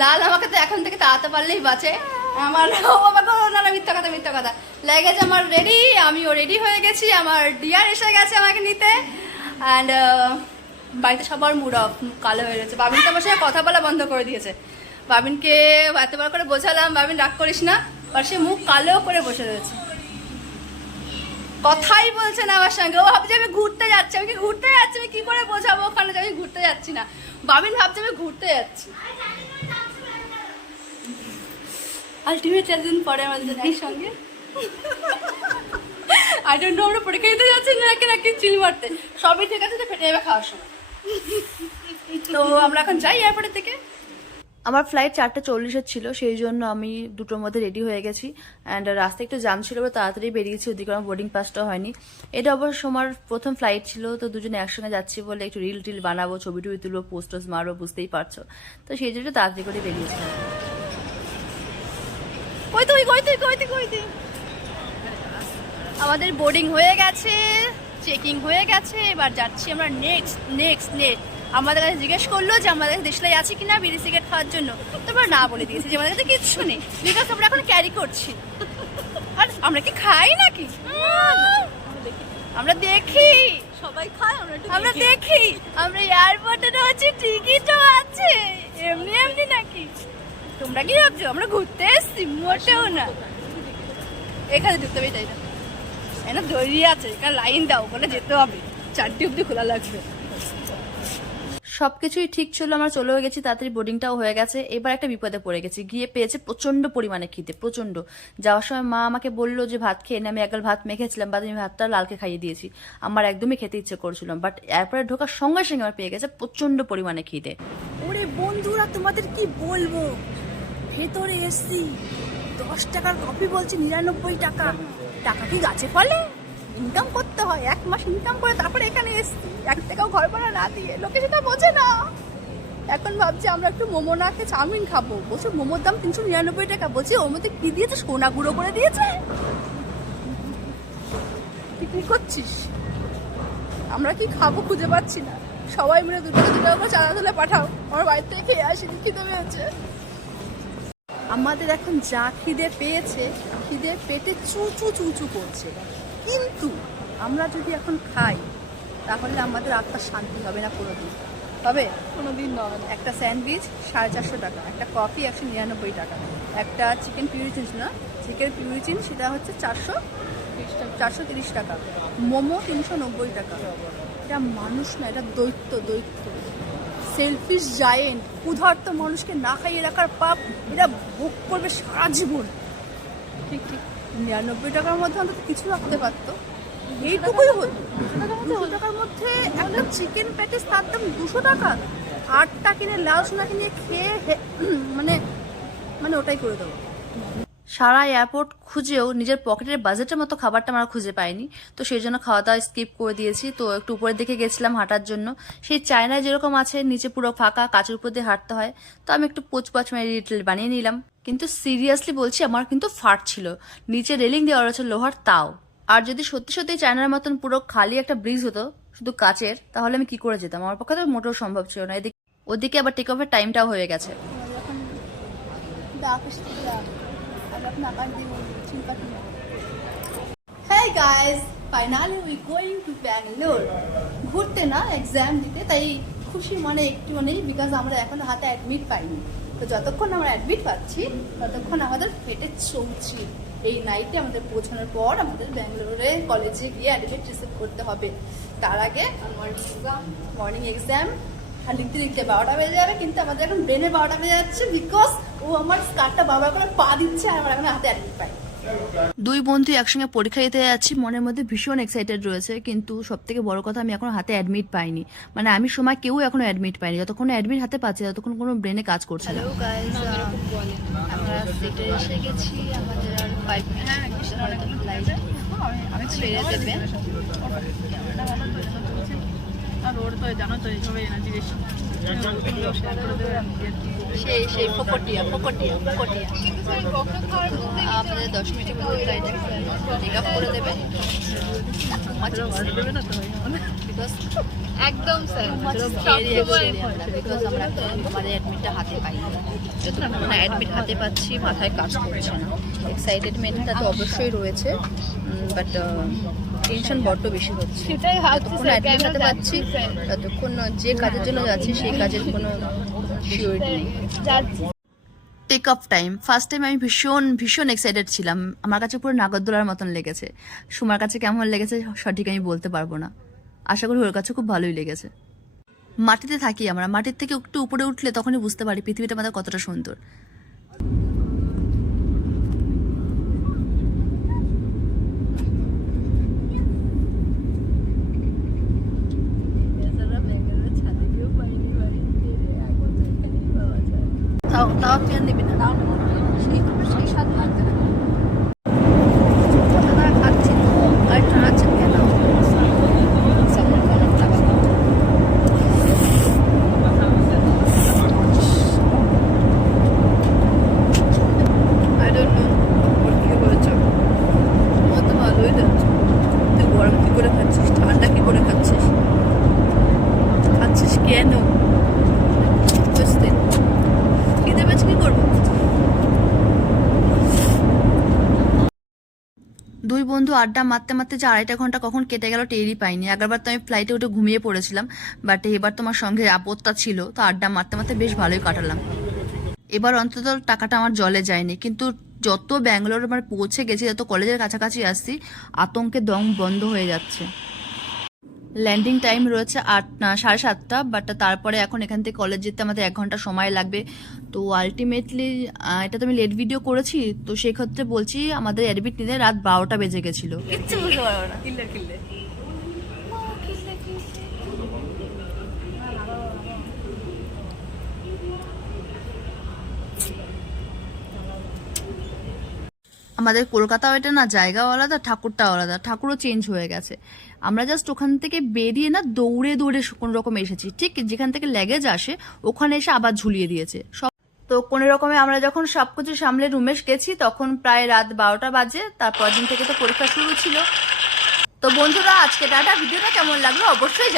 লাল আমাকে তো এখন থেকে তাড়াতে পারলেই বাঁচে। আমার ও বাবা গো, না না মিথ্যা কথা মিথ্যা কথা। লেগেছে আমার রেডি আমিও রেডি হয়ে গেছি। আমার ডিয়ার এসে গেছে আমাকে নিতে। অ্যান্ড বাড়িতে সবার মুড অফ কালো হয়ে গেছে বাবিন তো আমার সঙ্গে কথা বলা বন্ধ করে দিয়েছে। বাবিনকে এতবার করে বোঝালাম বাবিন রাগ করিস না আর সে মুখ কালো করে বসে রয়েছে। কথাই বলছে না আমার সঙ্গে। ও ভাবছে আমি ঘুরতে যাচ্ছি। আমি কি ঘুরতে যাচ্ছি? আমি কি করে বোঝাবো ওখানে যে আমি ঘুরতে যাচ্ছি না? বাবিন ভাবছে আমি ঘুরতে যাচ্ছি। আলটিমেট একদিন পরে আমাদের একসঙ্গে। আই ডোন্ট নো আমরা পরীক্ষা দিতে যাচ্ছি, নাকি নাকি চিল মারতে। সবই ঠিক আছে, তো ফেটে যাবে খাওয়ার সময়। তো আমরা এখন যাই এয়ারপোর্টের থেকে আমার ফ্লাইট চারটে চল্লিশের ছিল, সেই জন্য আমি দুটোর মধ্যে রেডি হয়ে গেছি। অ্যান্ড রাস্তায় একটু জাম ছিল তাড়াতাড়ি বেরিয়েছি, ওদিকে আমার বোর্ডিং পাসটা হয়নি। এটা অবশ্য আমার প্রথম ফ্লাইট ছিল, তো দুজনে একসঙ্গে যাচ্ছি বলে একটু রিল টিল বানাবো, ছবি টবি তুলবো পোস্টার্স মারবো, বুঝতেই পারছ। তো সেই জন্য তাড়াতাড়ি করে বেরিয়েছিলাম। কই তুই কই তুই কই তুই কই তুই? আমাদের বোর্ডিং হয়ে গেছে চেকিং হয়ে গেছে এবার যাচ্ছি আমরা নেক্সট নেক্সট নেক্সট আমাদের কাছে জিজ্ঞেস করল যে আমাদের কাছে দেশলাই আছে কিনা বিড়ি সিগারেট খাওয়ার জন্য। তোমরা না বলে দিয়েছি যে আমাদের কাছে কিচ্ছু নেই বিকজ আমরা এখন ক্যারি করছি। আর আমরা কি খাই নাকি? আমরা দেখি। সবাই খায় আমরা। দেখি। আমরা এয়ারপোর্টে রয়েছি টিকিটও আছে। এমনি এমনি নাকি? তোমরা কি ভাবছ? আমরা ঘুরতে এসছি মোটেও না। এখানে ঢুকতে হবে তাই না। এখানে দড়ি আছে এখানে লাইন দাও ওখানে যেতে হবে। চারটি অব্দি খোলা লাগবে। সবকিছুই ঠিক ছিল আমরা চলেও গেছি তাড়াতাড়ি বোর্ডিংটাও হয়ে গেছে। এবার একটা বিপদে পড়ে গেছি গিয়ে পেয়েছে প্রচণ্ড পরিমাণে খিদে প্রচণ্ড যাওয়ার সময় মা আমাকে বলল যে ভাত খেয়ে নে। আমি একগাল ভাত মেখেছিলাম বাদ আমি ভাতটা লালকে খাইয়ে দিয়েছি। আমার একদমই খেতে ইচ্ছে করছিল বাট এরপরে ঢোকার সঙ্গে সঙ্গে আমার পেয়ে গেছে প্রচণ্ড পরিমাণে খিদে। ওরে বন্ধুরা তোমাদের কি বলব? ভেতরে এসছি। দশ টাকার কপি বলছি, নিরানব্বই টাকা। টাকা কি গাছে ফলে? ইনকাম করতে হয়, এক মাস ইনকাম করে তারপরে এখানে এসছি। এক টাকাও ঘর ভাড়া না দিয়ে, লোকে সেটা বোঝে না। এখন ভাবছি আমরা একটু মোমো না খেয়ে চাউমিন খাব। বলছে, মোমোর দাম তিনশো নিরানব্বই টাকা। বলছি ওর মধ্যে কি দিয়েছে সোনা গুঁড়ো করে দিয়েছে? তুই কি করছিস? আমরা কি খাব খুঁজে পাচ্ছি না। সবাই মিলে দু টাকা দু টাকা করে চাঁদা তুলে পাঠাও। আমার বাড়িতে খেয়ে আসি খিদে পেয়েছে। আমাদের এখন যা খিদে পেয়েছে খিদে পেটে চুচু চুচু করছে। কিন্তু আমরা যদি এখন খাই তাহলে আমাদের আত্মার শান্তি হবে না কোনো কোনোদিন হবে কোনোদিন নয় একটা স্যান্ডউইচ সাড়ে চারশো টাকা একটা কফি একশো নিরানব্বই টাকা একটা চিকেন পিউরিচিন না চিকেন পিউরিচিন সেটা হচ্ছে চারশো চারশো তিরিশ টাকা মোমো তিনশো নব্বই টাকা। এটা মানুষ না এটা দৈত্য দৈত্য। সেলফিশ জায়েন্ট ক্ষুধার্ত মানুষকে না খাইয়ে রাখার পাপ, এটা ভোগ করবে সারা জীবন। ঠিক ঠিক। নিরানব্বই টাকার মধ্যে অন্তত কিছু রাখতে পারতো। এইটুকুই হতো টাকার মধ্যে একটা চিকেন প্যাটিস তার দাম দুশো টাকা। আটটা কিনে লাল সোনা কিনে খেয়ে মানে মানে ওটাই করে দেবো। সারা এয়ারপোর্ট খুঁজেও নিজের পকেটের বাজেটের মতো খাবারটা আমরা খুঁজে পাইনি। তো সেই জন্য খাওয়া দাওয়া স্কিপ করে দিয়েছি। তো একটু উপরের দিকে গেছিলাম হাঁটার জন্য। সেই চায়নায় যেরকম আছে, নিচে পুরো ফাঁকা, কাচের উপর দিয়ে হাঁটতে হয়। তো আমি একটু পোচ পাচ রিটেল বানিয়ে নিলাম। কিন্তু সিরিয়াসলি বলছি, আমার কিন্তু ফাট ছিল। নিচে রেলিং দেওয়া রয়েছে লোহার তাও। আর যদি সত্যি সত্যি চায়নার মতন পুরো খালি একটা ব্রিজ হতো, শুধু কাচের, তাহলে আমি কি করে যেতাম? আমার পক্ষে তো মোটেও সম্ভব ছিল না। এদিকে, ওদিকে আবার টেক অফের টাইমটাও হয়ে গেছে। Hey guys, finally we going to Bangalore. ঘুরতে না এক্সাম দিতে তাই খুশি মনে একটু নেই বিকজ আমরা এখনও হাতে অ্যাডমিট পাইনি। তো যতক্ষণ আমরা অ্যাডমিট পাচ্ছি ততক্ষণ আমাদের পেটে চলছি। এই নাইটে আমাদের পৌঁছানোর পর আমাদের ব্যাঙ্গালোরে কলেজে গিয়ে অ্যাডমিট রিসিভ করতে হবে। তার আগে আমার মর্নিং এক্সাম আর লিখতে লিখতে বারোটা বেজে যাবে কিন্তু আমাদের এখন ব্রেনে বারোটা বেজে যাচ্ছে বিকজ ও আমার স্কার্টটা বারবার করে পা দিচ্ছে আর আমার এখন হাতে অ্যাডমিট পাই। দুই বন্ধু একসঙ্গে পরীক্ষা দিতে যাচ্ছি মনের মধ্যে ভীষণ এক্সাইটেড রয়েছে কিন্তু সব থেকে বড় কথা আমি এখন হাতে অ্যাডমিট পাইনি। মানে আমি সময় কেউ এখনও অ্যাডমিট পাইনি যতক্ষণ অ্যাডমিট হাতে পাচ্ছি ততক্ষণ কোনো ব্রেনে কাজ করছে না। আমরা সিটে এসে গেছি আমাদের আর ফাইভ মিনিট আমি ছেড়ে দেবে। আর ওর তো জানো তো এইভাবে এনার্জি বেশি সেই সেই ফোকটিয়া ফোকটিয়া ফোকটিয়া। আমাদের দশ মিনিটের মধ্যে গাড়িটা আপ করে দেবে। না বিকজ একদম স্যার। বিকজ আমরা আমাদের অ্যাডমিটটা হাতে পাই না। যতক্ষণ আমরা অ্যাডমিট হাতে পাচ্ছি মাথায় কাজ করছে না। এক্সাইটেডমেন্টটা তো অবশ্যই রয়েছে বাট টেনশন বড্ড বেশি হচ্ছে। যতক্ষণ অ্যাডমিট হাতে ততক্ষণ যে কাজের জন্য যাচ্ছি সেই কাজের কোনো শিওরিটি নেই। Take off time first time আমি ভীষণ ভীষণ এক্সাইটেড ছিলাম। আমার কাছে পুরো নাগরদোলার মতন লেগেছে। সুমার কাছে কেমন লেগেছে সঠিক আমি বলতে পারব না। আশা করি ওর কাছে খুব ভালোই লেগেছে। মাটিতে থাকি আমরা। মাটির থেকে একটু উপরে উঠলে তখনই বুঝতে পারি পৃথিবীটা আমাদের কতটা সুন্দর তাও তাও তুই আর নিবি না তাও নেব না। সেই সেই স্বাদ লাগবে না আপনারা খাচ্ছেন আর টানাচ্ছেন কেন সামনে অনেক টাকা I don't know ওর কি হয়েছে ও তো ভালোই যাচ্ছে তুই গরম কি করে খাচ্ছিস ঠান্ডা কি করে খাচ্ছিস খাচ্ছিস কেন বুঝতে খিদে পেয়েছে কি করব দুই বন্ধু আড্ডা মারতে মারতে যে আড়াইটা ঘণ্টা কখন কেটে গেল টেরই পাইনি। আগেরবার তো আমি ফ্লাইটে উঠে ঘুমিয়ে পড়েছিলাম বাট এবার তোমার সঙ্গে আপত্তা ছিল, তো আড্ডা মারতে মারতে বেশ ভালোই কাটালাম। এবার অন্তত টাকাটা আমার জলে যায়নি, কিন্তু যত ব্যাঙ্গালোর আমার পৌঁছে গেছি, যত কলেজের কাছাকাছি আসছি, আতঙ্কে দম বন্ধ হয়ে যাচ্ছে। ল্যান্ডিং টাইম রয়েছে আট না সাড়ে সাতটা বাট তারপরে এখন এখান থেকে কলেজ যেতে আমাদের এক ঘণ্টা সময় লাগবে। তো আলটিমেটলি এটা তো আমি লেট ভিডিও করেছি তো সেক্ষেত্রে বলছি আমাদের অ্যাডমিট নিতে রাত বারোটা বেজে গেছিল। কিচ্ছু বুঝতে পারব না। আমাদের কলকাতাও এটা না, জায়গাও আলাদা, ঠাকুরটাও আলাদা। ঠাকুরও চেঞ্জ হয়ে গেছে। আমরা জাস্ট ওখান থেকে বেরিয়ে না, দৌড়ে দৌড়ে কোনো রকম এসেছি। ঠিক যেখান থেকে ল্যাগেজ আসে, ওখানে এসে আবার ঝুলিয়ে দিয়েছে। সব তো কোনো রকমে আমরা যখন সব কিছু সামলে রুমে গেছি, তখন প্রায় রাত বারোটা বাজে। তারপর দিন থেকে তো পরীক্ষা শুরু ছিল। তো বন্ধুরা, আজকে টাটা। ভিডিওটা কেমন লাগল অবশ্যই